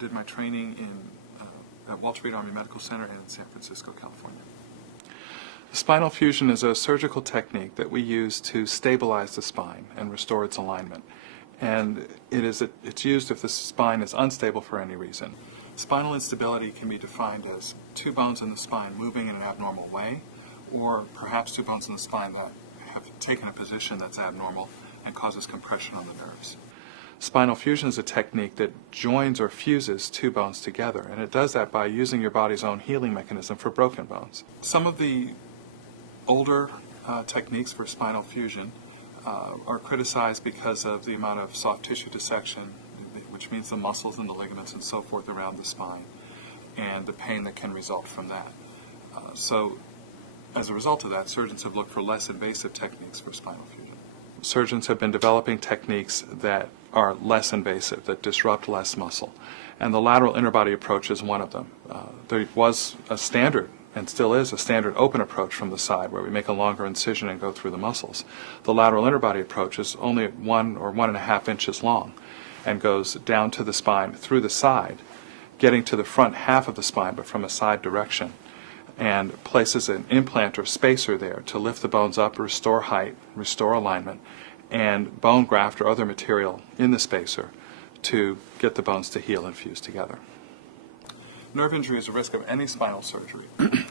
Did my training at Walter Reed Army Medical Center and in San Francisco, California. The spinal fusion is a surgical technique that we use to stabilize the spine and restore its alignment. And it's used if the spine is unstable for any reason. Spinal instability can be defined as two bones in the spine moving in an abnormal way, or perhaps two bones in the spine that have taken a position that's abnormal and causes compression on the nerves. Spinal fusion is a technique that joins or fuses two bones together, and it does that by using your body's own healing mechanism for broken bones. Some of the older techniques for spinal fusion are criticized because of the amount of soft tissue dissection, which means the muscles and the ligaments and so forth around the spine, and the pain that can result from that. So as a result of that, surgeons have looked for less invasive techniques for spinal fusion. Surgeons have been developing techniques that are less invasive, that disrupt less muscle. And the lateral interbody approach is one of them. There was a standard, and still is a standard open approach from the side where we make a longer incision and go through the muscles. The lateral interbody approach is only 1 or 1.5 inches long and goes down to the spine through the side, getting to the front half of the spine but from a side direction, and places an implant or spacer there to lift the bones up, restore height, restore alignment, and bone graft or other material in the spacer to get the bones to heal and fuse together. Nerve injury is a risk of any spinal surgery,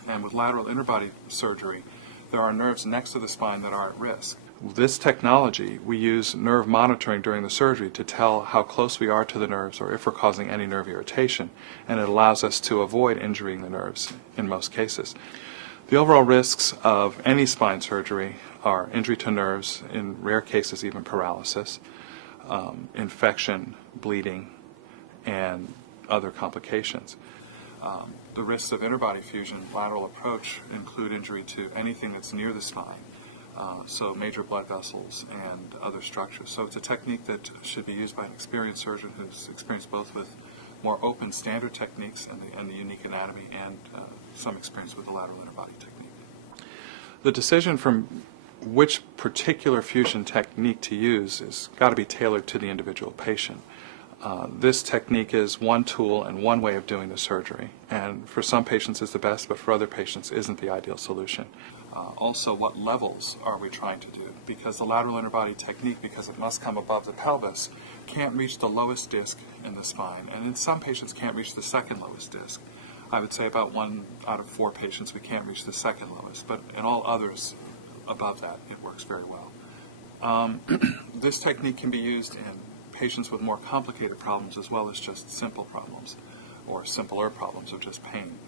and with lateral interbody surgery, there are nerves next to the spine that are at risk. This technology, we use nerve monitoring during the surgery to tell how close we are to the nerves or if we're causing any nerve irritation, and it allows us to avoid injuring the nerves in most cases. The overall risks of any spine surgery are injury to nerves, in rare cases even paralysis, infection, bleeding, and other complications. The risks of interbody fusion lateral approach include injury to anything that's near the spine, so major blood vessels and other structures. So it's a technique that should be used by an experienced surgeon who's experienced both with more open standard techniques and the unique anatomy and some experience with the lateral interbody technique. The decision from which particular fusion technique to use has got to be tailored to the individual patient. This technique is one tool and one way of doing the surgery, and for some patients is the best, but for other patients isn't the ideal solution. Also, what levels are we trying to do? Because the lateral interbody technique, because it must come above the pelvis, can't reach the lowest disc in the spine, and in some patients can't reach the second lowest disc. I would say about 1 out of 4 patients we can't reach the second lowest, but in all others above that it works very well. This technique can be used in patients with more complicated problems as well as just simple problems or simpler problems of just pain.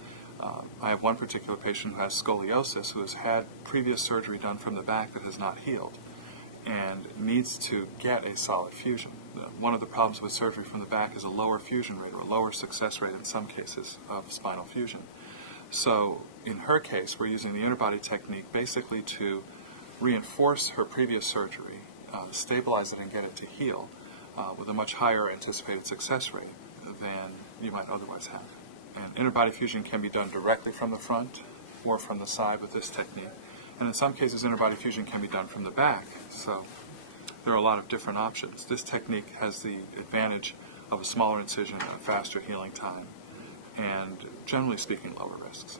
I have one particular patient who has scoliosis who has had previous surgery done from the back that has not healed and needs to get a solid fusion. One of the problems with surgery from the back is a lower fusion rate or a lower success rate in some cases of spinal fusion. So in her case, we're using the interbody technique basically to reinforce her previous surgery, stabilize it and get it to heal with a much higher anticipated success rate than you might otherwise have. And interbody fusion can be done directly from the front or from the side with this technique. And in some cases, interbody fusion can be done from the back. So there are a lot of different options. This technique has the advantage of a smaller incision, a faster healing time, and generally speaking, lower risks.